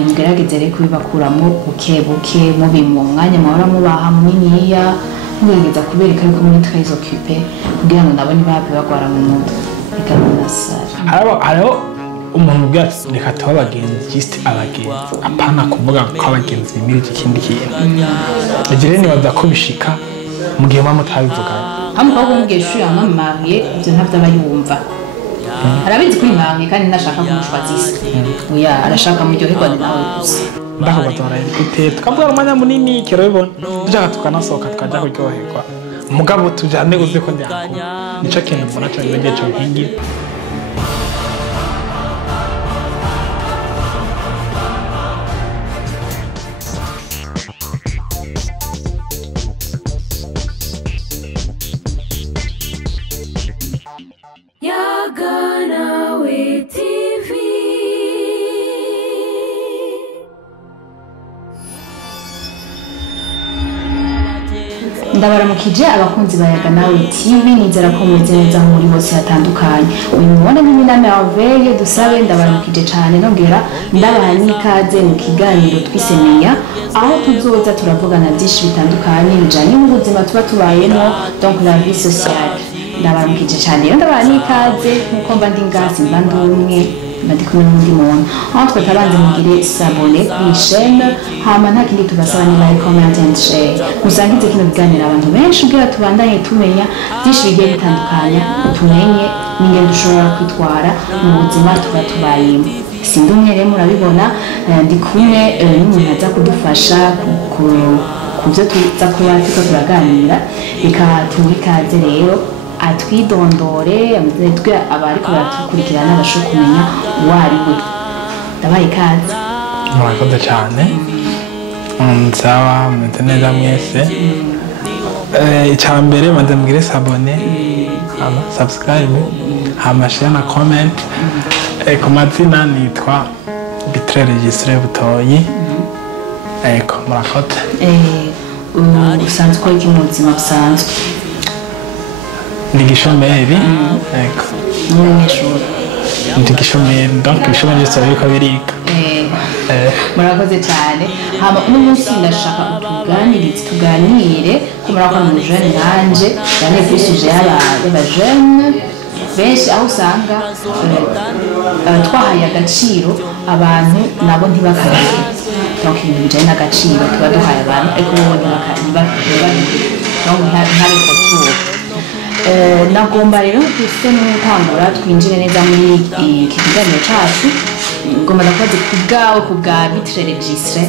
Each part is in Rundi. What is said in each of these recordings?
mugerageze rero kubibakuramo buke buke mu mwanya mahora mubaha muniniya mugerageza kubereka yuko muri très occupé kugira ngo nabo ntibabe bagwara mu mutwe hariho umuntu ubwira ati reka tuba abagenzi just abagenzi apana kuvuga ko abagenzi bimirije ikindi kintu ibyo rero nibaza ko bishika mu gihe mama mutabivuganye hamukobwa umubwiye ishuri yamamariye ibyo ntabyo aba yumva arabizi kuri impamwe kandi ntashaka kumushwaza isi oya arashaka muryoherwa nawe gusa ndakubatora gute tukavuga umwanya munini kero bibona dushaka tukanasohoka tukaja kuryoherwa mugabo tujane uzi ko ndako nico kintu mbona cyo ngiye cyo nkingi ndabaramukije abakunzi bayaga nawe TV nizera ko mumeze neza muri hose hatandukanye uyu mubona n'inama ya Veye dusabe ndabaramukije cyane nongera ndabaha n'ikaze mu kiganiro twisemenya aho tuzoza turavugana byinshi bitandukanye bijanye n'ubuzima tuba tubayemo donc la vie sociale ndabaramukije cyane rero ndabaha n'ikaze nkuko mba ndi ngasi mba ndumwe bandi kumwe n'undi muntu aho twatabanze mugire sabone kuri chaîne hama nta kindi tubasaba ni like comment and share musangize kino biganiro abantu benshi ubwira tubandanye tumenya byinshi bigiye bitandukanye tumenye n'ingendo dushobora kwitwara mu buzima tuba tubayemo sindi umwe rero murabibona ndi kumwe n'umuntu aza kudufasha ku byo tuza kuba turaganira reka tumuhe ikaze rero atwidondore twe abariko baratukurikirana bashobora kumenya uwari we ndabaye ikaze murakoze cyane nzaba meze neza mwese icyambere maze mbwire sabone hama subscribe hama share na comment ku mazina nitwa Bitre Registre Butoyi eko murakoze usanzwe ukora iki mu buzima busanzwe ndi gishomeri eko n'umunyeshuri ndi gishomeri donc ibishomeri byose biriko biriga murakoze cyane hama uno munsi ndashaka tuganire ko murako mu jeune nanje cyane kuri sujet y'aba jeune benshi aho usanga twahaye agaciro abantu nabo ntibakariye donc ibintu bijanye n'agaciro tuba duhaye abantu ariko bo ntibakariye donc ntari ko tuba nagomba rero dufite n'utangura twinjire neza muri iki kiganiro cyacu ngomba ndakoze ku bwa Bitre Registre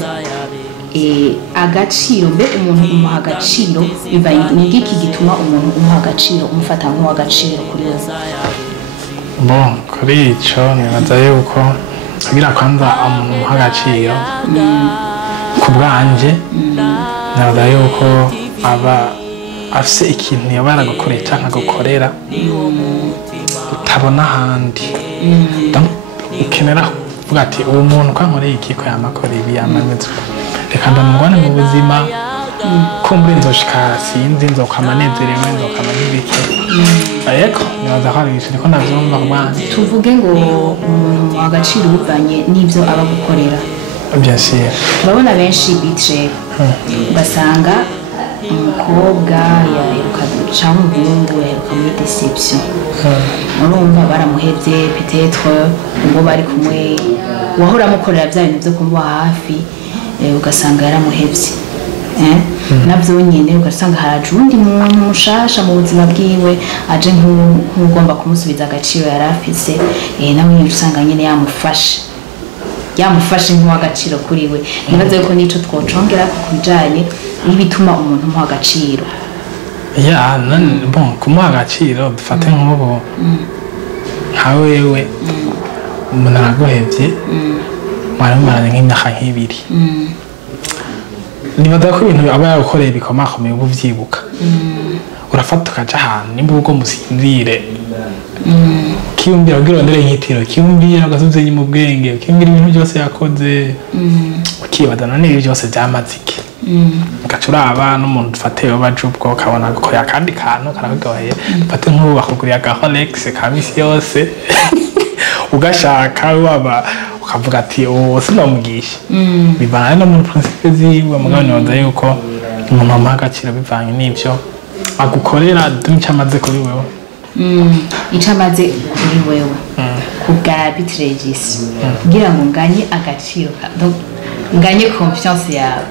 agaciro mbe umuntu umuha agaciro bibaye n'iki gituma umuntu umuha agaciro umufata nk'uw'agaciro kuri we bon kuri ico nibaza yuko kugira kwanza umuntu umuha agaciro ku bwanje nibaza yuko aba afise ikintu yabara gukorera cyangwa gukorera utabona ahandi ukenera kuvuga ati uwo muntu kankoreye iki ko yamakora ibi yamameze reka ndamugwane mu buzima ko muri nzoshika sinzi nzokamanezerewe nzokama n'ibiki ariko nibaza ko ari niko navyumva kubanje tuvuge ngo umuntu agaciro bivanye n'ivyo aba gukorera bien sûr babona benshi Bitre ugasanga umukobwa yaheruka cyangwa umuhungu yaheruka muri deception urumva baramuhevye peut-être ngo bari kumwe wahora amukorera bya bintu byo kumuba hafi ugasanga yaramuhevye nabyo nyine ugasanga haraje undi muntu mushasha mu buzima bwiwe aje nk'ugomba kumusubiza agaciro yari afise nawe nyine usanga nyine yamufashe nk'uw'agaciro kuri we nibaze yuko nico twocongera ku bijanye n'ibituma umuntu umuha agaciro bon kumuha agaciro dufate nk'ubu nka wewe umuntu araguhevye mwaramaranye nk'imyaka nk'ibiri nibaza ko ibintu aba yagukoreye bikomakomeye uba uvyibuka urafata ukaja ahantu nimba ubwo musinzire kiyumvira kugira ndere nk'itiro kiyumvira ugasubiza inyuma ubwenge kiyumvira ibintu byose yakoze ukibaza none ibi byose byamaze iki gacuraba n'umuntu dufate baje ubwo kabona gukorera kandi kantu karagoye dufate nk'ubu bakuguriye aga Rolex ka misi yose ugashaka waba ukavuga ati uwo sinamugisha bivana no muri principe ziwe mugabo nibaza yuko umuntu amuha agaciro bivanye n'ivyo agukorera icyo amaze kuri wewe icyo amaze kuri wewe ku bwa arbitragis kugira ngo nganye agaciro nganye confiance yawe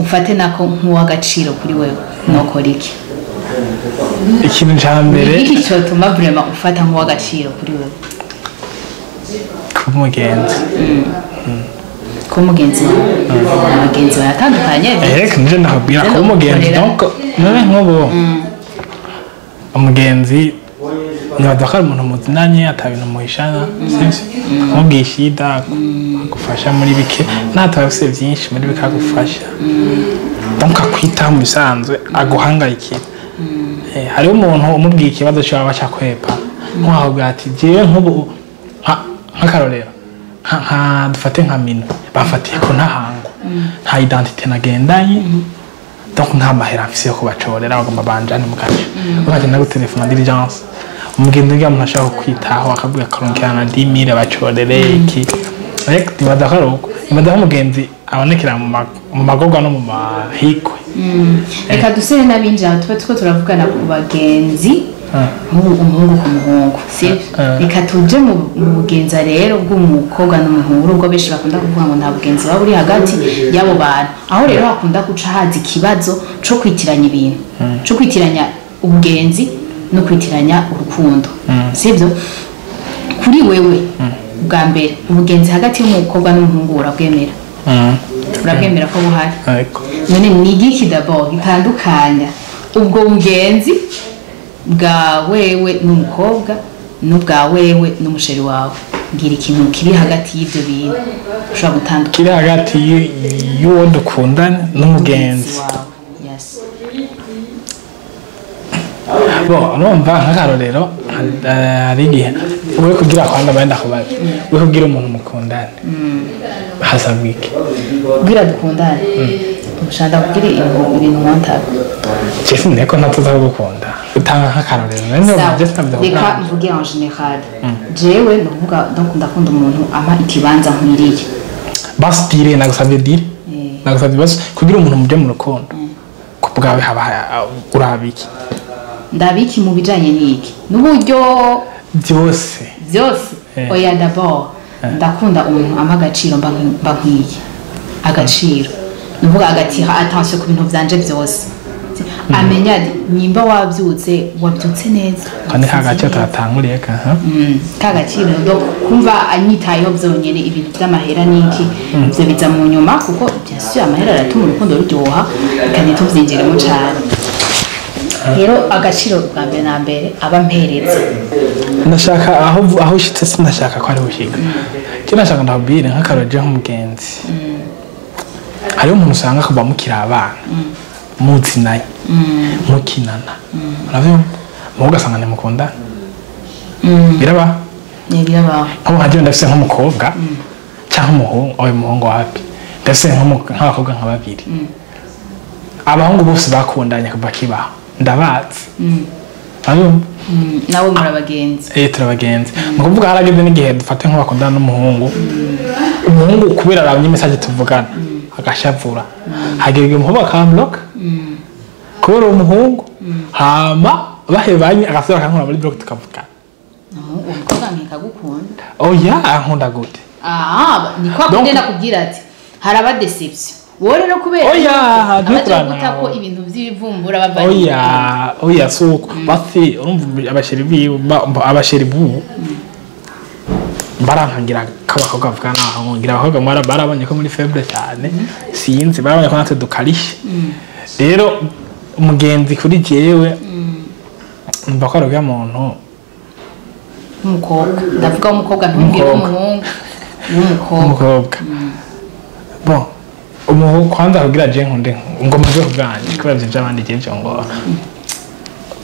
ufate nako nk'uw'agaciro kuri wewe nokora iki ikintu cya mbere iki cyotuma vraiment ufata nk'uw'agaciro kuri wewe kumugenzi abagenzi baratandukanye nje ndakubwira ko umugenzi donc none nk'ubu umugenzi nibaza ko ari umuntu muzinanye atabintu muhishana mubwishida agufasha muri bike ntatabafise byinshi muri bike agufasha donc akwitaho mu bisanzwe aguhangayikira hariho umuntu umubwiye ikibazo cyaba cyakwepa nk'aho ati jewe nk'ubu nk'akarorero dufate nka mino bafatiye ko ntahango nta identité nagendanye donc nta mahera afise yo kubacorera bagomba banjane mu kaje bagenda gutelefona diligence umugenzi ngiye umuntu ashaka kwitaho akavuga akaronkera 10,000 bacorere iki ariko nibaza ko aruko nibaza ko umugenzi abonekera mu magorwa no mu mahikwe reka dusere n'abinjira tuko turavugana ku bagenzi umuhungu ku muhungu reka tuje mu bugenza rero bw'umukobwa n'umuhungu ubwo benshi bakunda kuvuga ngo nta bugenzi baba buri hagati y'abo bantu aho rero hakunda guca haza ikibazo cyo kwitiranya ibintu cyo kwitiranya ubugenzi no kwitiranya urukundo sibyo kuri wewe bwa mbere ubugenzi hagati y'umukobwa n'umuhungu urabwemera urabwemera ko buhari none ni igiki d'abord gitandukanya ubwo bugenzi bwa wewe n'umukobwa n'ubwa wewe n'umusheri wawe ngira ikintu kiri hagati y'ibyo bintu ushobora gutandukanya kiri hagati y'uwo dukundana n'umugenzi bon urumva nk'akarorero hari igihe uri kugira kwanda benda kubaza uri kugira umuntu mukundana hasabwa iki kugira dukundane ushaka kugira ibintu mwantaka Jeff ndeko ntatuza gukunda utanga nk'akarorero none reka mvuge en général jewe nuvuga donc ndakunda umuntu ama ikibanza nkwiriye basi dire nagusabye dire nagusabye basi kugira umuntu mujye mu rukundo kubwawe haba urabiki ndabiki mu bijanye n'iki n'uburyo byose oya d'abord ndakunda umuntu ama agaciro mba nkwiye agaciro nuvuga agatira attention ku bintu byanje byose amenya nimba wabyutse neza kandi kagaciro tatanguriye kagaciro donc kumva anyitayeho byonyene ibintu by'amahera n'iki byo biza mu nyuma kuko byasyo amahera aratuma urukundo ruryoha kandi tuvyinjiremo cyane rero agaciro bwa mbere na mbere aba mpereza ndashaka aho ushitse sinashaka ko ari bushiga cyo nashaka ndabwire nk'akaroje nk'umugenzi hari umuntu usanga kuba mukira abana muzinanye mukinana uravyo mugasanga nemukunda biraba nko haje ndafise nk'umukobwa cyangwa umuhungu oyo muhungu wapi ndafise nk'abakobwa nka babiri abahungu bose bakundanye kuva kibaho ndabazi nawe murabagenzi turabagenzi mukuvuga harageze n'igihe dufate nk'abakundana n'umuhungu umuhungu kubera arabye message tuvugana agashavura hagirwe umuhungu akamblock kubera umuhungu hama bahebanye agasubira akankura muri block tukavugana umukobwa nkikagukunda oya nkunda gute ni kwa kugenda kubwira ati haraba deception wore no kubera oya dukurana ko ibintu by'ivumbura bavanye oya suko basi urumva abasheri bu barankangira kabakobwa avugana aho ngira abakobwa barabonye ko muri faible cyane sinzi barabonye ko natwe dukarishe rero umugenzi kuri jewe mba ko ari umuntu umukobwa ndavuga umukobwa ntumbwire umuhungu umukobwa bon umuhungu kwanza kugira je nkunde ngoma zo kuganje kubera byo abandi je byo ngo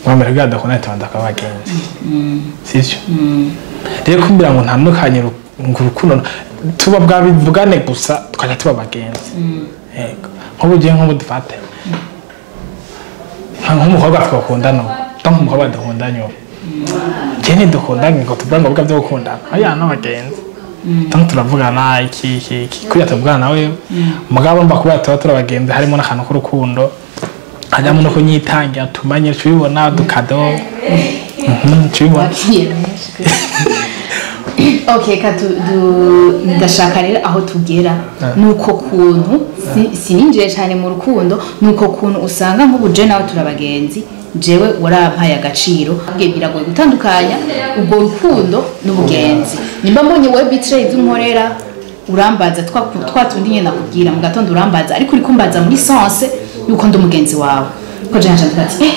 mwamere kugira dakona tanda kabagenzi sivyo rero kumbira ngo ntandukanye urukundo tuba bwabivugane gusa tukajya tuba abagenzi yego nk'ubu je nk'ubu dufate nk'umukobwa twakundana donc umukobwa dukundanye jene dukundanye ngo tuvuga ngo byo gukundana aya n'abagenzi tanto turavugana iki kuya tuvugana nawe mugabo mba kuba turabagenzi harimo n'akantu k'urukundo hajyamo no kunyitangira tumanye tubibona dukado tubibona okay ndashaka rero aho tugera nuko kuntu sininjire cyane mu rukundo nuko kuntu usanga nk'ubuje nawe turabagenzi jewe warampaye agaciro biragoye gutandukanya ubwo rukundo n'ubugenzi nimba mbonye we betray z'umorera urambaza twatundi nyene nakubwira mu gatondo urambaza ariko uri kumbaza muri sense yuko ndi umugenzi wawe ko je nshaka ati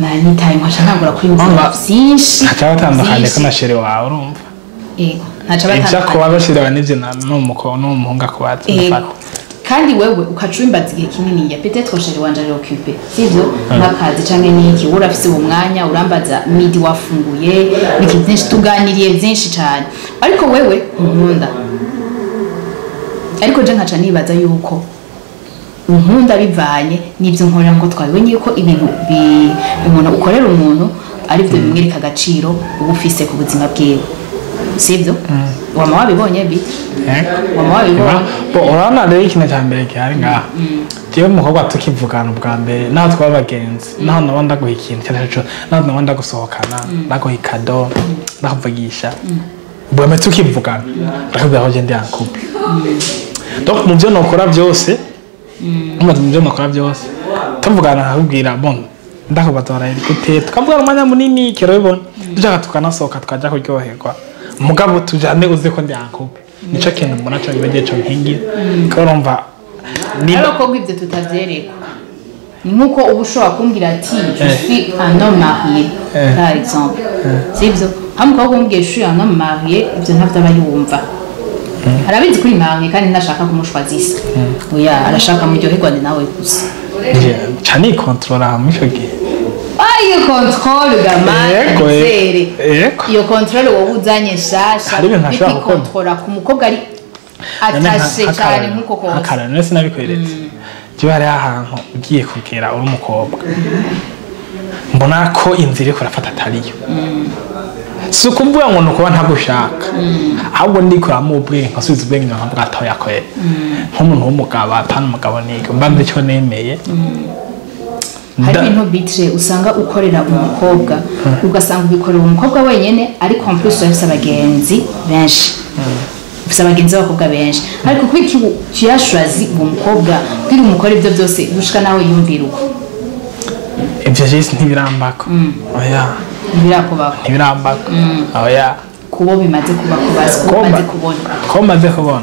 nani tayi nkasha ntagura kuri byinshi acha batandukanye ko na shere wawe urumva ego ntacha batandukanye ibyo kuba bashira n'ivyo n'umuhunga kubaza kandi wewe ukacumbaza igihe kinini ya peut-être chérie wanje ari occupé sivyo n'akazi canke niki urafise uwo mwanya urambaza midi wafunguye niki byinshi tuganiriye byinshi cyane ariko wewe nkunda ariko je nkaca nibaza yuko nkunda bivanye n'ibyo nkorera ngo twabonye yuko ibintu umuntu ukorera umuntu ari byo bimwereka agaciro ubufise ku buzima bwiwe sivyo wama wabibonye bi wama wabibonye bo urana rero ikintu cya mbere cyari ngaha jewe umukobwa tukivugana ubwa mbere naho twabagenzi naho nabanda guha ikintu cyane naho nabanda gusohokana naguha ikado ndakuvugisha bwame tukivugana ndakubwira ko je ndi ankupe donc mu byo nokora byose mu byo nokora byose tuvugana nkakubwira bon ndakubatora gute tukavugana umwanya munini kero bibona dushaka tukanasohoka tukaja kuryoherwa mugabo tujane uze ko ndi ankupe nico kintu mbona cyo bibagiye cyo nkingira ko urumva niba ko ibyo tutavyereka nkuko ubushobora kumbwira ati je suis un homme marié par exemple sivyo hamwe ko kumbwira je suis un homme marié ibyo ntavyo abayumva arabizi kuri marié kandi ndashaka kumushwazisa oya arashaka muryoherwa ni nawe gusa cyane controller mu cyo gihe iyo control gamane iyo control wowe uzanye shasha iki controller ku mukobwa ari atashe cyane nkuko ko akara nese nabikweretse cyo hari ahantu ugiye kugera uri umukobwa mbona ko inzira iko rafata tariyo sukumbuye ngo nuko ntagushaka ahubwo ndikora mu ubwenge nkasubiza ubwenge nkavuga ataho yakoye nk'umuntu w'umugabo atana umugabo niko mbambe cyo nemeye hari ibintu bitre usanga ukorera umukobwa ugasanga ubikorera umukobwa wenyene ariko en plus afite abagenzi benshi ufite abagenzi b'abakobwa benshi ariko kwiki tuyashwazi umukobwa kwiri umukora ibyo byose gushika nawe yumvira uko ibyo jisi ntibirambako oya ntibirambako oya kubo bimaze kuba kubasi ko maze kubona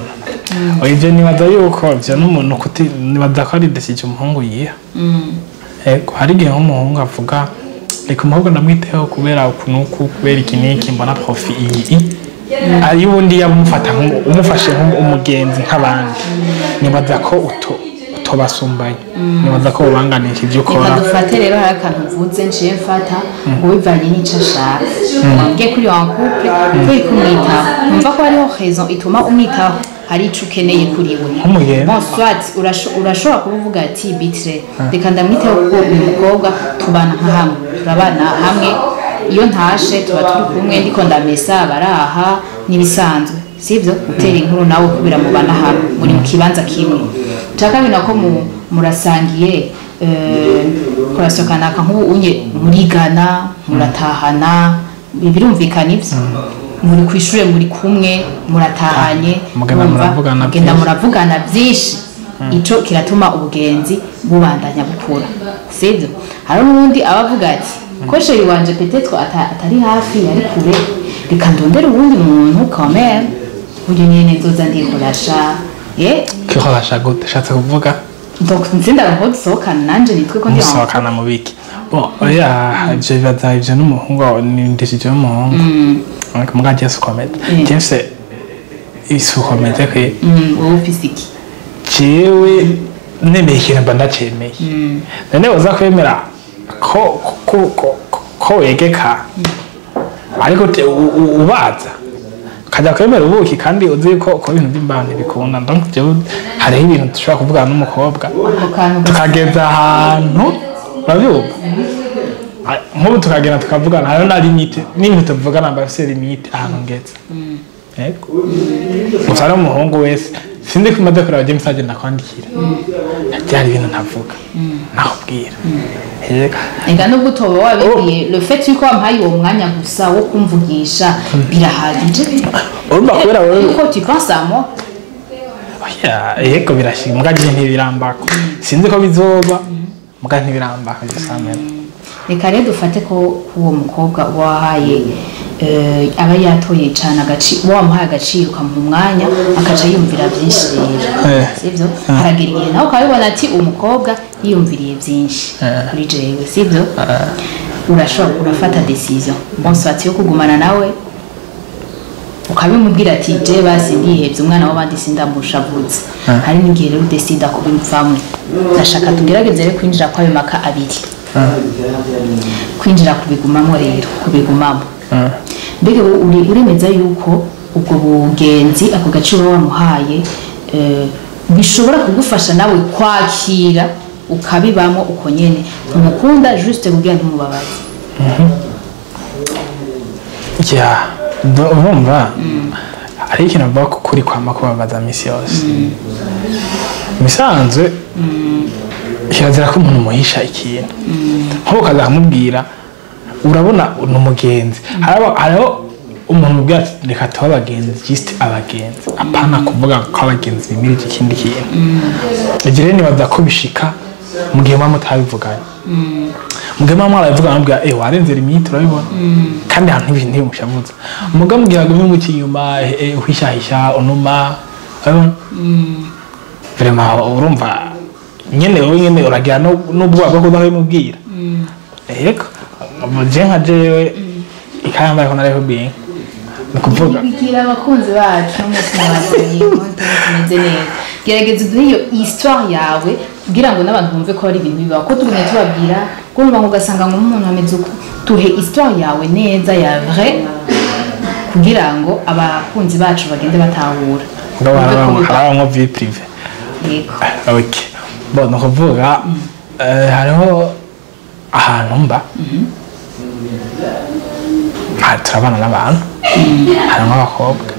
ibyo nibaza yuko ibyo n'umuntu nibaza ko ari decision umuhungu yiha hari igihe nk'umuhungu avuga reka umuhungu ndamwiteho kubera ukuntu kubera iki n'iki mbona profi iyi ari ubundi yamufata umufashe nk'umugenzi nk'abandi nibaza ko utobasumbaye nibaza ko ubanganisha ibyo ukora dufate rero hari akantu uvuze nciye mfata ngo bivanye n'icyo ashaka wambwiye kuri wa couple turi kumwitaho numva ko hariho raison ituma umwitaho hari ico ukeneye kuri we bonsoir urashobora kuvuga ati bitre reka ndamwiteho ko umukobwa tubana hamwe turabana hamwe iyo ntashe tuba turi kumwe ndiko ndamesa baraha nibisanzwe sivyo utera inkuru nawe kubira mu bana hamwe muri mu kibanza kimwe chaka binako murasangiye kurasokana nk'ubu unye murigana muratahana birumvikana ivyo muri kwishure muri kumwe muratahanye mugenda muravugana byinshi ico kiratuma ubugenzi bubandanya bukura sivyo hari n'undi abavuga ati ko sheri wanje peut-être atari hafi ari kure reka ndondera ubundi muntu kamera uyu nyene nzoza ndikorasha kirasha gute shatse kuvuga donc nzinda ngo dusokana nanje nitwe ko ndi dusokana mu biki bon oya je bibaza ivyo n'umuhungu ni ndishije n'umuhungu ariko mugaje sukomete kense isukomete ke ofisiki jewe nemeye ikintu mba ndacemeye none uza kwemera ko wegeka ariko ubaza kajya kwemera ubuki kandi uzi ko ibintu by'imbanyi bikunda donc jewe hariho ibintu dushobora kuvugana n'umukobwa tukageza ahantu babyumva nk'ubu tukagenda tukavugana hariho na limite n'ibintu tuvugana mba bafise limite ahantu ngeze yego gusa n'umuhungu wese sindi kumaze kureba James agenda kwandikira byari ibintu ntavuga nakubwira ega nubwo utoba wabibwiye le fait yuko wampaye uwo mwanya gusa wo kumvugisha birahagije urumva kubera wewe uko tu penses à moi yego birashimwa muganje ntibirambako sinzi ko bizoba muga ntibirambako gisamera reka rero dufate ko uwo mukobwa wahaye aba yatoye cyane wamuhaye agaciro ukamuha umwanya akaca yumvira byinshi rero sibyo haragera igihe nawe ukabibona ati umukobwa yiyumviriye byinshi kuri jewe sibyo urashobora urafata decision bonswati yo kugumana nawe ukabimubwira ati je basi ndihebye umwana w'abandi sindamushavutse hari n'igihe rero udesida kubimvamo ndashaka tugerageze rero kwinjira kwayo maka abiri kwinjira kubigumamo rero kubigumamo mbega uremeza yuko ubwo bugenzi ako gaciro wamuhaye bishobora kugufasha nawe kwakira ukabibamo uko nyene umukunda juste kugira ntumubabaze urumva hari ikintu avuga ko kuri kwama kubabaza misi yose misanzwe kirazira ko umuntu muhisha ikintu nko ukazakamubwira urabona ni umugenzi hariho umuntu ubwira ati reka tuba abagenzi just abagenzi apana kuvuga ko abagenzi bimirije ikindi kintu ibyo rero nibaza ko bishika mu gihe muba mutabivuganye mu gihe muba mwarabivuga mubwira warenze limite urabibona kandi ahantu n'ibintu ntibimushavuza muga mubwira ngo umuki inyuma uhishahisha unuma urabibona vraiment urumva nyene wowe nyene uragira n'ubwoba bwo kudahimubwira yego je nka jewe ikayambaye ko narabibwiye nikuvuga bikira abakunzi bacu n'umutima wazanye tumeze neza gerageza uduhe iyo histoire yawe kugira ngo n'abantu bumve ko ari ibintu bibaho ko tugumye tubabwira kumva ngo ugasanga ngo umuntu ameze uko tuhe histoire yawe neza ya vrai kugira ngo abakunzi bacu bagende batahura harabamo vie prive yego okay bon nukuvuga hariho ahantu mba turabana n'abantu harimo abakobwa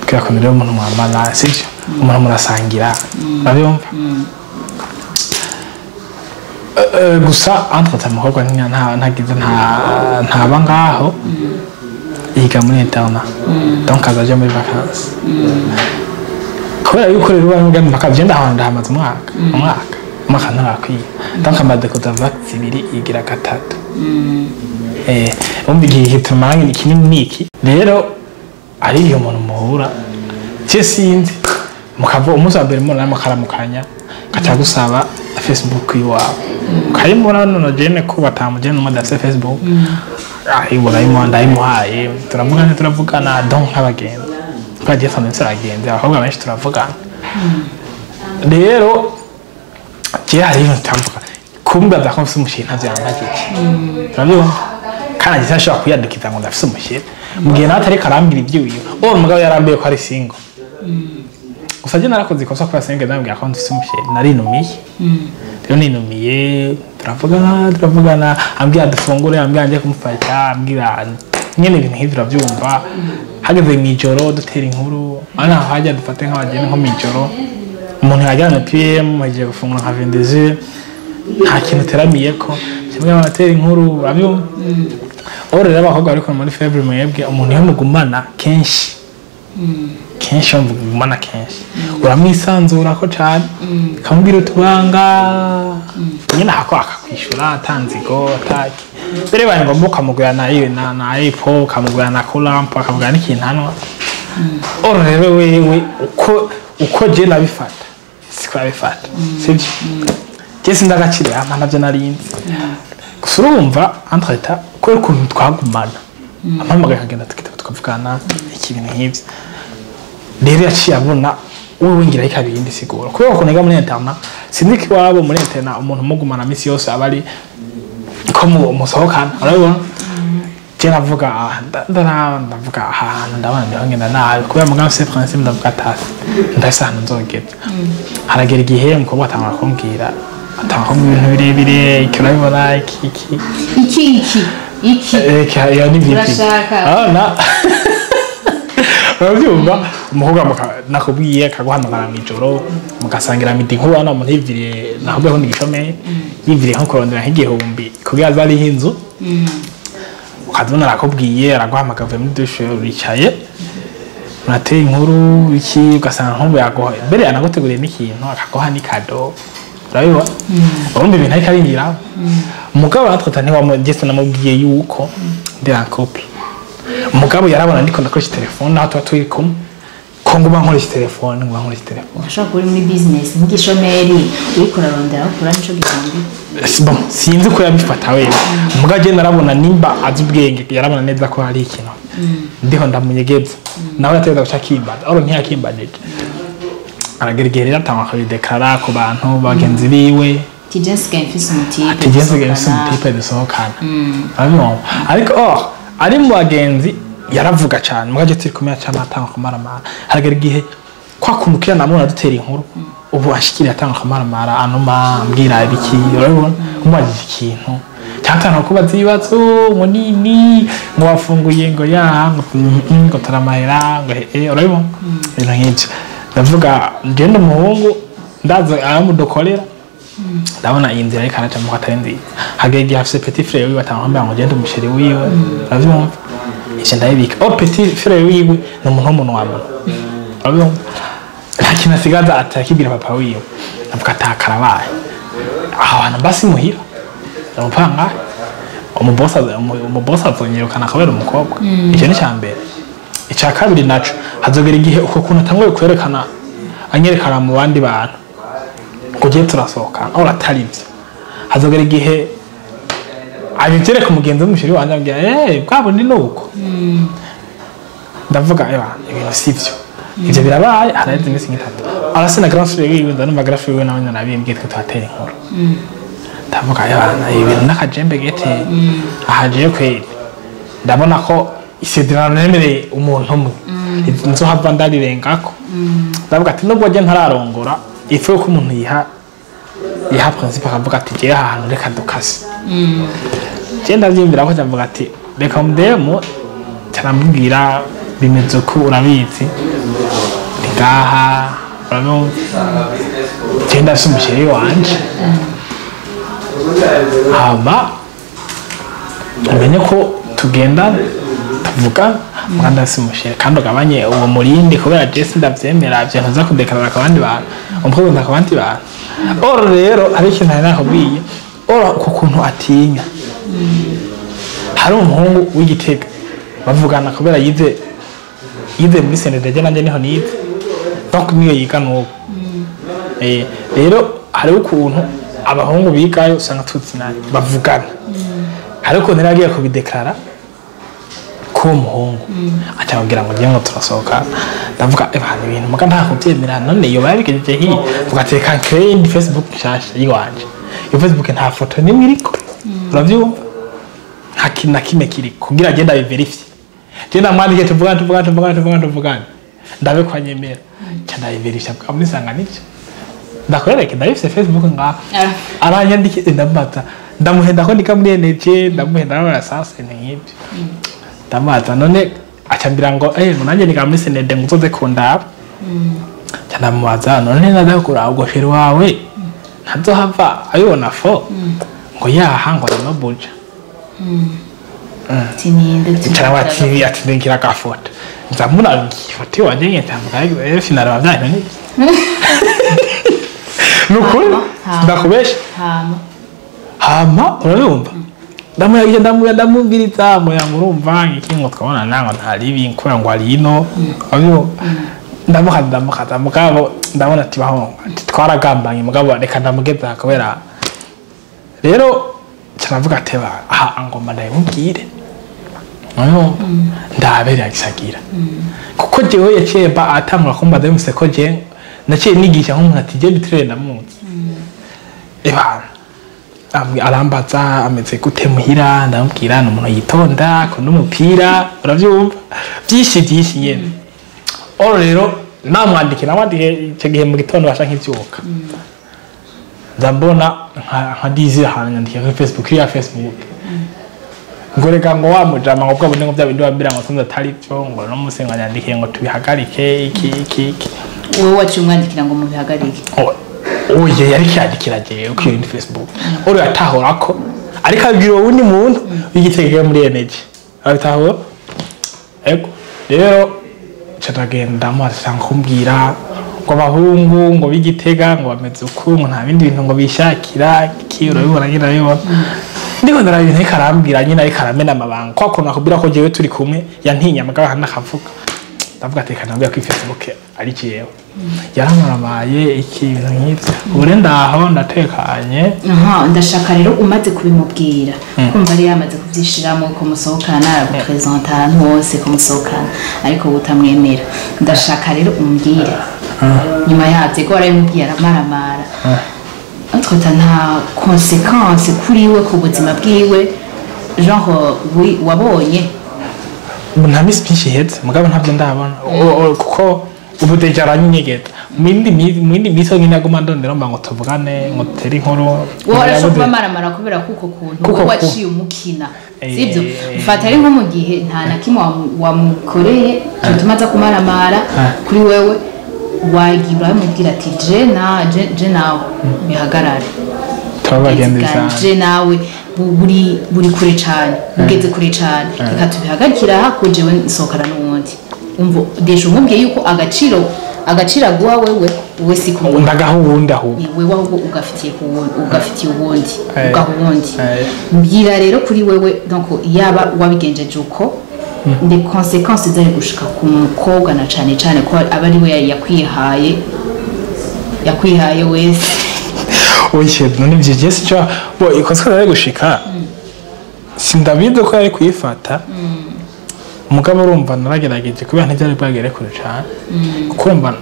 kubera ko rero umuntu mwamana sibyo umuntu murasangira urabiyumva gusa entre umukobwa ntagize ntaba ngaho yiga muri interna donc azaja muri vacances kubera yuko rero bamugana bakagenda ahantu ndahamaze umwaka ntarakwiye donc amaze kuzava zibiri igira gatatu umva igihe tumaranye ni kinini niki rero ari iyo umuntu muhura cye sinzi mukava umunsi wa mbere mubona mukaramukanya gaca gusaba Facebook iwawe ukayimubona none jene ko batamujene umudafise Facebook ayibona ndayimuhaye turavugana donc nk'abagenzi twagiye sanze turagenze abakobwa benshi turavugana rero je hari ibintu tambuka kumba za konfisi umushinga ntavyambagije turabibona kandi gisashobora kuyadukiza ngo ndafise umushinga mugihe natari karambira ivyuyo umugabo yarambiye ko ari single gusa je narakoze ikosa kwa senge ndambwira ko ndafise umushinga narinumiye rero ninumiye turavugana ambwira dufungure ambwira nje kumufasha ambwira nyene ibintu nk'ivyo uravyumva hageze mw'ijoro dutera inkuru ana hajya dufate nk'abageni nko mw'ijoro umuntu yajyana PM agiye gufungura nka 22 nta kintu teramiyeko kimwe abatera inkuru urabyo orera abakobwa ariko muri February mwebwe umuntu yamugumana kenshi mugumana kenshi uramwisanzura ko cyane kamubwira utubanga nyine hako akakwishura atanzigo ataki bere bari ngomba kamugura na Apple kamugura na Colamp akamugura n'ikintu hano orera wewe uko je nabifata sikwabifata sibyo Jesi ndagacire navyo narinzi gusa urumva entreta ko ukuntu twagumana amamagaye kagenda tukavugana ikibintu nk'ivyo rero yaciye abona wewe ngira ikabiri indi siguro kubera ko nega muri interna sindiki wabo muri interna umuntu mugumana misi yose abari ko musohokana urabona je navuga ndavuga ahantu ndabana ndangenda nabi kubera mugabo c'est principe ndavuga tasi ndasana nzogeza haragera igihe umukobwa atanga kumbwira ibintu birebire ikirabibona iki ya ni vipi urabyumva umukobwa nakubwiye akaguhamagara mw'ijoro mugasangira midi nk'ubu hano umuntu yiviriye nakubwiye ko ndigishomeye yiviriye nko kurondera nk'igihumbi kugira aze ariho inzu ukazibona arakubwiye araguhamagara uvuye muri dushe uricaye murateye inkuru iki ugasanga nkumbu yaguha mbere yanaguteguriye n'ikintu akaguha n'ikado urabibona urumva ibintu ariko arindiraho umugabo natwe ntiwamugese namubwiye yuko ndi en couple umugabo yarabona ndiko ndakoresha telefone naho tuba turi kumwe ko nguma nkoresha telefone ushaka kuri muri business nk'igishomeri uriko urarondera ukura nico gihombi bon sinzi ko yabifata wewe umugabo je narabona nimba azi ubwenge yarabona neza ko hari ikintu ndiho ndamunyegeza nawe yategeza guca kimbaza oro ntiyakimbaje aragergerera atanga akabideklara ku bantu bagenzi biwe tijensiga mfise umutipe dusohokana ariko ari mu bagenzi yaravuga cyane mugaje turi kumenya cyane atanga kumaramara haragera igihe kwa kunukira namuna dutera inkuru ubu ashikira atanga kumaramara anuma mbwira ibiki urabona umwagije ikintu cyatanga kuba zibatso ngo nini ngo wafunguye ngo ya ngo taramahera ngo urabona ibintu nk'ibyo ndavuga ngende umuhungu ndaza aramudokorera ndabona iyi nzira ariko araca mu katari hagege hafise petit frère wiwe atanga ngo ngende umusheri wiwe uravyumva ije ndabibika petit frère wiwe no umuntu wamwe uravyumva ntakintu asigaza atakibwira papa wiwe ndavuga atakarabaye aho hantu basi muhira ndamupanga umubosa azonyirukana akabera umukobwa icyo ni cyambere icya kabiri naco hazogera igihe uko kuntu atanguye kwerekana anyerekana mu bandi bantu ngo giye turasohoka aho atari byo hazogera igihe abivyereka umugenzi w'umushiri wanje ambwira bwabo ni nuko ndavuga ibintu sivyo ivyo birabaye haraheze iminsi nk'itatu arasena grand frère wiwe ndanumva grand frère wiwe nawe nabimbwiye twe tuhatera inkuru ndavuga ibintu n'akajembe gete ahagiye kweri ndabona ko isedera nemereye umuntu umwe nzohava ndarirengako ndavuga ati nubwo je ntararongora ifu ko umuntu yiha principe akavuga ati je ahantu reka dukase je ndavyumvira ko ndavuga ati reka mudemo cyarambwira bimeze ko urabizi ngaha urabona je ndasumushye wanje hama umenye ko tugenda tuvuga mwanda simushere kandi ugabanye uwo murindi kubera Jesse ndavyemera byo ntaza kudekarara kabandi bantu umukobwa ndakabandi bantu oro rero ari ikintu nakubwiye oro ku kuntu atinya hari umuhungu w'Igitega bavugana kubera yize muri senede nanje niho nize donc niyo yiga nuko rero hari ukuntu abahungu bigayo usanga tutsinari bavugana ariko niragiye kubideklara ko umuhungu acabwira ngo ngiye ngo turasohoka ndavuga ibintu muga nta kubyemera none iyo babigejeje hi vugateka kandi Facebook nshasha yiwanje iyo Facebook nta foto nimwe iriko uravyumva hakina kime kiri kugira agenda biverify genda mwandike tuvugana ndabe kwa nyemera cyanda biverify bwa muri sanganije ndakwereke ndabifise Facebook nga aranyandike ndamata ndamuhenda ko ndika muri energy ndamuhenda na sasa n'ibyo ndamata none acambira ngo munanje nika muri senede nguzoze kundaba cyanda mubaza none nadakura ubwo sheri wawe ntazohava ayibona fo ngo yaha ngo no buja tininde cyangwa ati ndingira ka foto nzamuna ifoto wanje ngetambuka finale bavyaye ni nukuri ndakubesha hama urumva ndamubwiriza moya ngurumva ikingo twabona nango ntari binkura ngo ari ino abiyo ndamukaza mugabo ndabona ati baho twaragambanye mugabo reka ndamugeza kubera rero cyanavuga ateba aha ngoma ndayimubwire ndabere yagisagira kuko jewe yaciye ba atamura kumba ndamuse ko je naciye nigisha nk'umuntu ati je bitrere ndamuzi arambaza ameze gute muhira ndamubwira n'umuntu yitonda ko n'umupira uravyumva byinshi nyene rero namwandikira icyo gihe mu gitondo basha nk'ivyuka ndabona nka dizi ahantu nyandikiye kuri Facebook ya Facebook ngo reka ngo wamujama ngo bwabone ngo bya bindi wabira ngo tunza atari byo ngo no musenga yandikiye ngo tubihagarike iki wowe waciye umwandikira ngo mubihagarike oye yari kyandikira je kuri Facebook uri atahora ko ariko abwira wundi muntu w'igitege muri energy abitaho ego rero cyatagenda mu asanga kumbwira ngo abahungu ngo bigitega ngo bameze uko ngo nta bindi bintu ngo bishakira kiro bibona nyina yo ndiko ndarabintu ikarambwira nyina ikaramena amabanga kwa kuntu akubwira ko jewe turi kumwe yantinya amagaba hana kavuga ndavuga ati kanambya kuri Facebook ari kiyewe yaramarabaye ikintu nk'ibyo ure ndaho ndatekanye ndashaka rero umaze kubimubwira kumva ari yamaze kuvyishiramo ko musohokana aragupresenta ahantu hose ko musohokana ariko utamwemera ndashaka rero umbwire nyuma yavye ko arayimubwiye aramaramara twita nta conséquence kuri we ku buzima bwiwe genre wabonye nta misi byinshi hetse mugabo ntabyo ndabona kuko ubu deja aranyegeta mwindi miso nyine aguma ndondera mba ngo tuvugane ngo tere inkuru warasho kuba maramara kubera kuko kuntu waciye umukina sibyo ufata ari nko mu gihe nta na kimwe wamukoreye cyatuma aza kumaramara kuri wewe wagira mubwira ati je nawe bihagarare je nawe buri kure cyane ugeze kure cyane reka tubihagarikira hako jewe nsokana n'uwundi umva deje umubwiye yuko agaciro guha wewe si kumwe ndagaho ubundi aho wewe ahubwo ugafitiye ubundi ugaho ubundi mbwira rero kuri wewe donc yaba wabigenjeje uko les conséquences zari gushika ku mukobwa na cyane ko aba ari we yakwihaye wese oye none byigeze cyo bo ikosa rari gushika sindabido ko ari kuyifata umugabo urumva naragerageje kubera ntibyari bwagere kure cyane kumva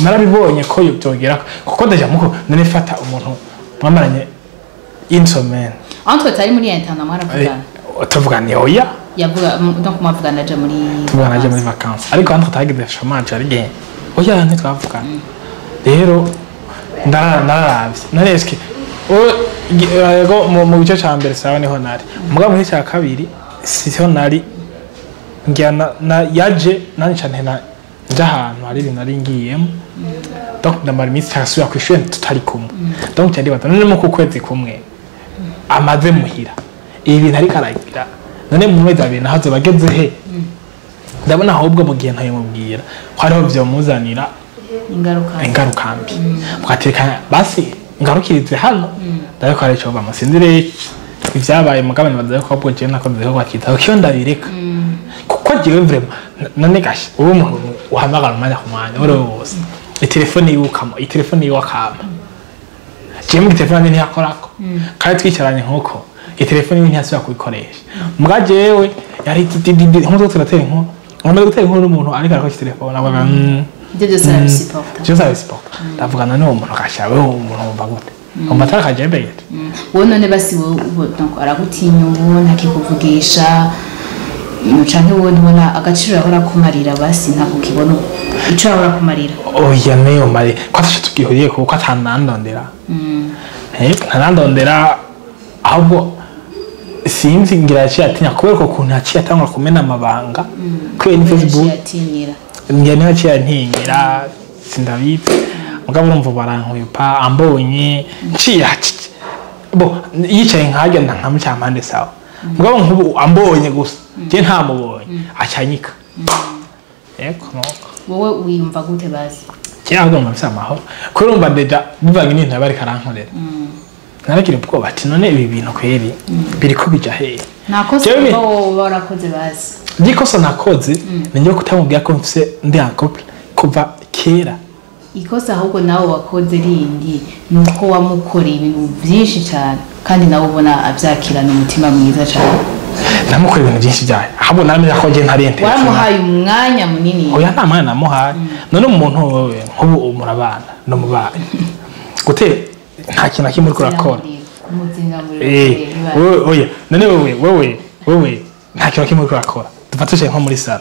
narabibonye ko byogera kuko ndaje muko none fata umuntu mwamaranye insomene antwe tari muri internet mwaravugana tuvugana oya yavuga donc mwavugana je muri vacances ariko antwe tagize chamaje ari gihe oya ntitwavugana rero ndaravye nareske yego mu bice cya mbere sawa niho nari umugabo muri cya kabiri siho nari njyana yaje nani cyane na jahantu hari ibintu ari ngiyemo donc ndamara iminsi cyasubira ku ishuri tutari kumwe donc cyari batanu mu kwezi kumwe amaze muhira ibi bintu ari karagira none mu mezi abiri nahazo bageze he ndabona ahubwo mu gihe ntayo mubwira hariho byo muzanira ingaruka mbi mukatekana basi ngarukirize hano ndabiko ari cyo bamusindire ivyabaye mugabane bazaye ko bwo je nakoze ko bakitaho cyo ndabireka kuko jewe vraiment none gashi uwo muntu uhamagara umanya ku mwanya ore wose telefone yiwakama je mu telefone ni yakorako kandi twicaranye nkuko telefone ni ntiyasubira kubikoresha muga jewe yari nkuko turatera inkuru ngamaze gutera inkuru n'umuntu ariko ariko telefone aba je savais ndavugana n'uwo muntu gashawe umuntu umva gute umatara kajembe wowe none basi wowe donc aragutinya ubu ntakikuvugisha canke wowe ntubona agaciro yahora kumarira basi ntakukibona ico yahora kumarira oya neyo mari kwatashe tugihuriye kuko atanandondera ntanandondera ahubwo sinzi ngira yaciye atinya kubera ko kuntu yaciye atangura kumena amabanga kubera ni Facebook ngira niho yaciye antinyira sindabizi mugabo urumva barankuye pa ambonye nciye bo yicaye nkajya nkamucampande sawa mugabo nkubu ambonye gusa je ntamubonye acanyika yego wowe wiyumva gute basi cyangwa ngomba amahoro kurumva deja bivange n'intu bari karankorera narakire ubwoba ati none ibi bintu kweri biriko bija he nakoze bo barakoze basi gikosa nakoze ninjye kutamubwira ko mfise ndi en couple kuva kera ikosa ahubwo nawe wakoze rindi nuko wamukoreye ibintu byinshi cyane kandi nawe ubona abyakirana umutima mwiza cyane namukora ibintu byinshi byaye ahubwo namenya ko je ntari intege waramuhaye umwanya munini oya nta mwanya namuhaye none umuntu wewe nkubu umurabana no mubana gute nta kintu kimwe uri kurakora oya none wewe nta kintu kimwe uri kurakora dufatishe nko muri sala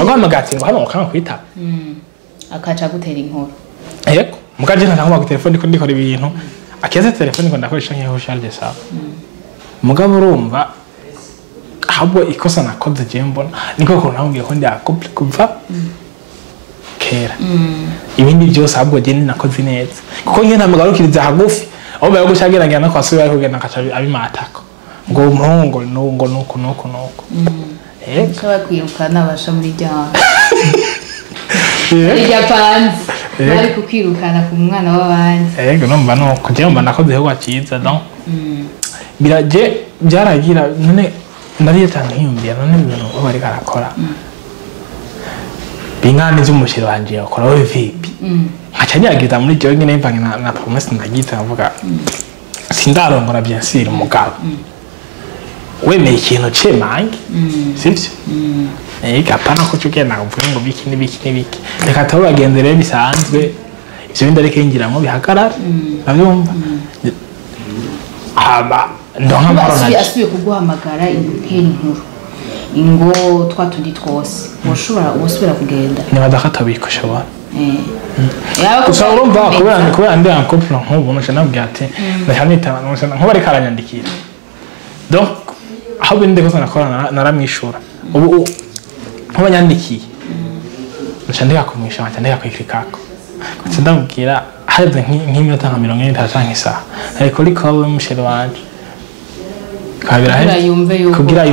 agwamagati ngo hano ukanga kwita akaca gutera inkuru yego mukaje ntangwa ku telefone ko ndikora ibintu akeze telefone ko ndakoresha nkiho charge sawa mugabo urumva ahubwo ikosa nakoze je mbona niko ko nambwiye ko ndi couple kuva kera ibindi byose ahubwo je nakoze neza kuko nyine ntamugarukiriza hagufi aho bayo gushageranya no kwasuye ari kugenda akaca abimatako ngo umuhungu nuko nuko shobora kwirukana abasha muri ryawe irya panzi bari kukwirukana ku mwana w'abandi yego numva no kugira ngo nakoze ho cyiza no biraje byaragira none nariye tankiyumbiye none ibintu bari karakora bingane z'umushiro wanje yakora we vipi nkaca nyagiza muri ryo nyine mvange na promesse ndagiza avuga sindarongora bien sûr umugabo wemeye ikintu cemange sivyo kapana ko cyugenda uvuga ngo biki n'ibiki reka tabagendere bisanzwe ivyo bindi ariko yingiramwo bihagarara nabyumva haba ndonka marona asubiye kuguhamagara inkuru ingo twatundi twose woshobora usubira kugenda nibadakata bikoshobora gusa urumva kubera ndi couple nk'ubu nje nabwiye ati ndahanita nkuba ari karanyandikira donc aho bindi ko nakora naramwishura ubu nkubanyandikiye nje ndika kumwisha nje ndika kwikikako nje ndamubwira haze nk'iminota nka 40 canke isaha ariko uri call umushero wanje kabira kugira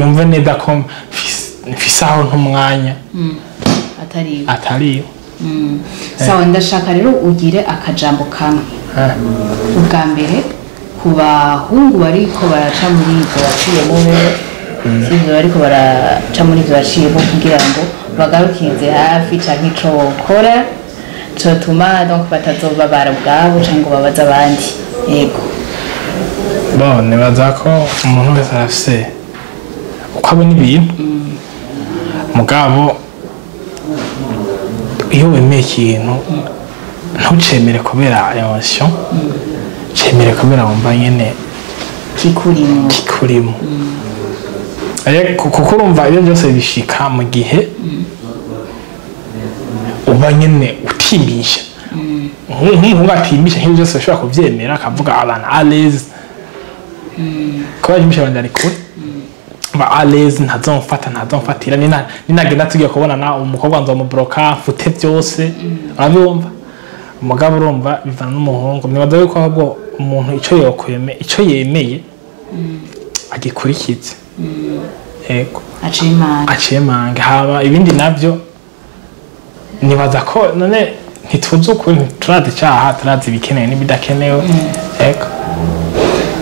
yumve neza ko fisaho ntumwanya atariyo sawa ndashaka rero ugire akajambo kamwe ubwa mbere ku bahungu bariko baraca muri izo baciyemo sivyo bariko baraca muri izo baciyemo kugira ngo bagarukirize hafi canke ico bokora cotuma donc batazoba barabwabo canke ngo babaza abandi yego bon nibaza ko umuntu wese arafise uko abona ibintu mugabo iyo wemeye ikintu ntucemere kubera emotion cemere kubera wumva nyene kikurimo kuko urumva ibyo byose bishika mu gihe uba nyene utimbisha nk'umuhungu atimbisha nk'ibyo byose ushobora kuvyemera akavuga abantu à l'aise kubera imisha bandi ari kure ba à l'aise ntazomfatira ninagenda tugiye kubonana umukobwa nzomubroka fute byose urabyumva umugabo urumva bivana n'umuhungu nibaza yuko ahubwo umuntu ico yemeye agikurikize yego aciyemange haba ibindi navyo nibaza ko none ntituzi ukuri turazi icyaha turazi ibikenewe n'ibidakenewe yego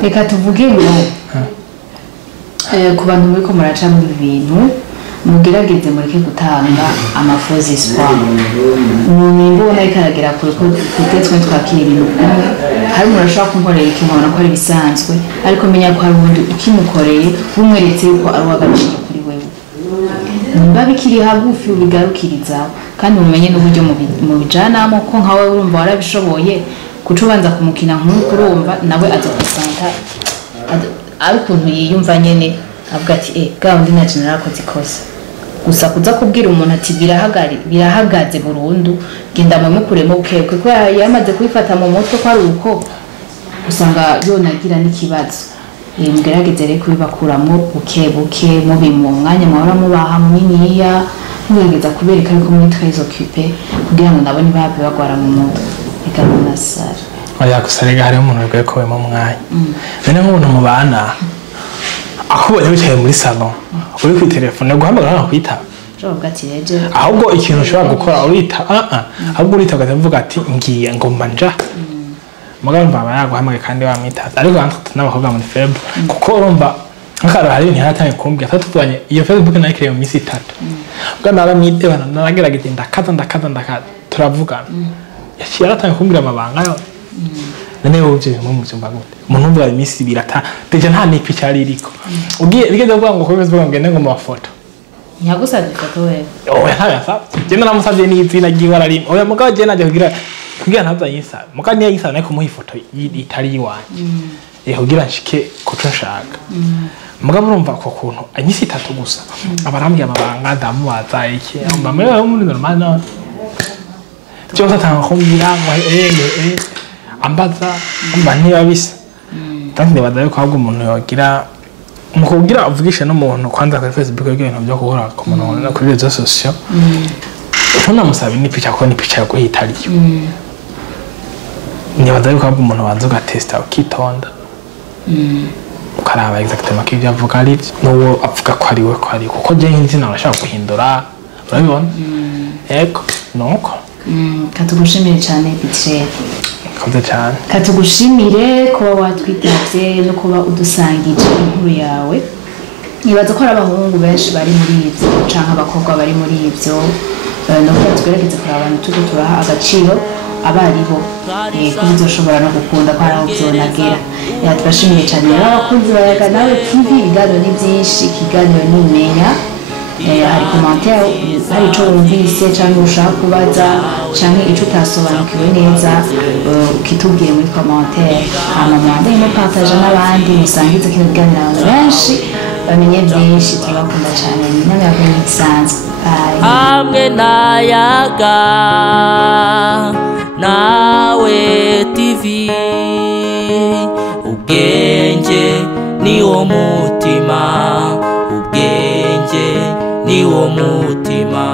reka tuvuge ngo ku bantu muri ko muraca muri bintu mugerageze mureke gutanga amafozi espoir umuntu mbona ikaragera kure ko tutetswe twakira ibintu kumwe hari umuntu ashobora kunkorera ikintu nkabona ko ari bisanzwe ariko menya ko hari ubundi ukimukoreye bumweretse yuko ari uwagamije kuri wewe nimba bikiri hagufi ubigarukiriza kandi mumenye n'uburyo mubijanamo ko nkawe urumva warabishoboye kuco ubanza kumukina nk'uko urumva nawe azokusanta ari ukuntu yiyumva nyene avuga ati bwa undi naje narakoze ikosa gusa kuza kubwira umuntu ati birahagaze burundu genda mukuremo bukekwe ko yamaze kubifata mu mutwe ko ari uko usanga yonagira n'ikibazo mugerageze rero kubibakuramo buke mubi mu mwanya mwahora mubaha muniniya mugerageza kubereka yuko muri très occupé kugira ngo nabo ntibabe bagwara mu mutwe bigamuna sara oya gusa rega hari umuntu webwe ko mu mwanya none nk'umuntu mubana akubonye wicaye muri salon uri ku telefone guhamagara kwitaba ahubwo ikintu ushobora gukora urita ahubwo urita ukavuga ati ngiye ngomba nja mugabo mbaba yaguhamagaye kandi wamwitaza ariko n'abakobwa muri faible kuko urumva nk'akaro hari ibintu yaratangiye kumbwira tatuvanye iyo Facebook nayikiriye mu minsi 3 ubwo naramwitebana naragerageje ndakaza turavugana yaratangiye kumbwira amabanga yo none uje mu cyumba gute umuntu umva iminsi birata deje nta nipi cyari iriko ugiye bigeze kuvuga ngo ko Facebook ngende ngo mu mafoto ntiyagusabye ifoto wewe oya ntabasabye je namusabye n'izina ry'ibarari oya mugabo je naje kugira ntaza yisa mugabo niyo yisa nako muha ifoto itari yiwanje kugira nshike kuco nshaka mugabo urumva ko kuntu anyisi 3 gusa abarambye amabanga ndamubaza iki mama wewe muri normal no cyo atakumbira ngo ambaza mba ntiyabisa kandi baza yuko ahubwo umuntu yogira mukugira uvugisha n'umuntu kwanza kuri Facebook ibintu byo kuhora ku muntu no kuri rezo social ntunamusabe ni picha ko ni picha yo guhita ariyo nibaza yuko umuntu banza ugatesta ukitonda ukaraba exactement ko ibyo avuga ari n'uwo avuga ko ari we ko ari kuko je hindi narashaka guhindura urabibona eko nuko katugushimire cyane Beatrice kaze cyane katugushimire kuba watwitavye no kuba udusangije inkuru yawe nibaza ko abahungu benshi bari muri ivyo canke abakobwa bari muri ivyo no kwatugerageza kuraba abantu tuko turaha agaciro abaribo ko bizoshobora no gukunda ko araho byonagera turashimire cyane abakunzi bayaga nawe TV ibiganiro ni byinshi ikiganiro n'umenya hari commentaire hari ico wumvise cyangwa ushaka kubaza cyangwa ico utasobanukiwe neza ukitubwiye muri commentaire amamande no partage n'abandi musangize kino kiganiro abantu benshi bamenye byinshi turabakunda cyane n'inama y'abanye bisanzwe hamwe nayaga nawe TV ubwenge niwo mutima ubwenge niwo mutima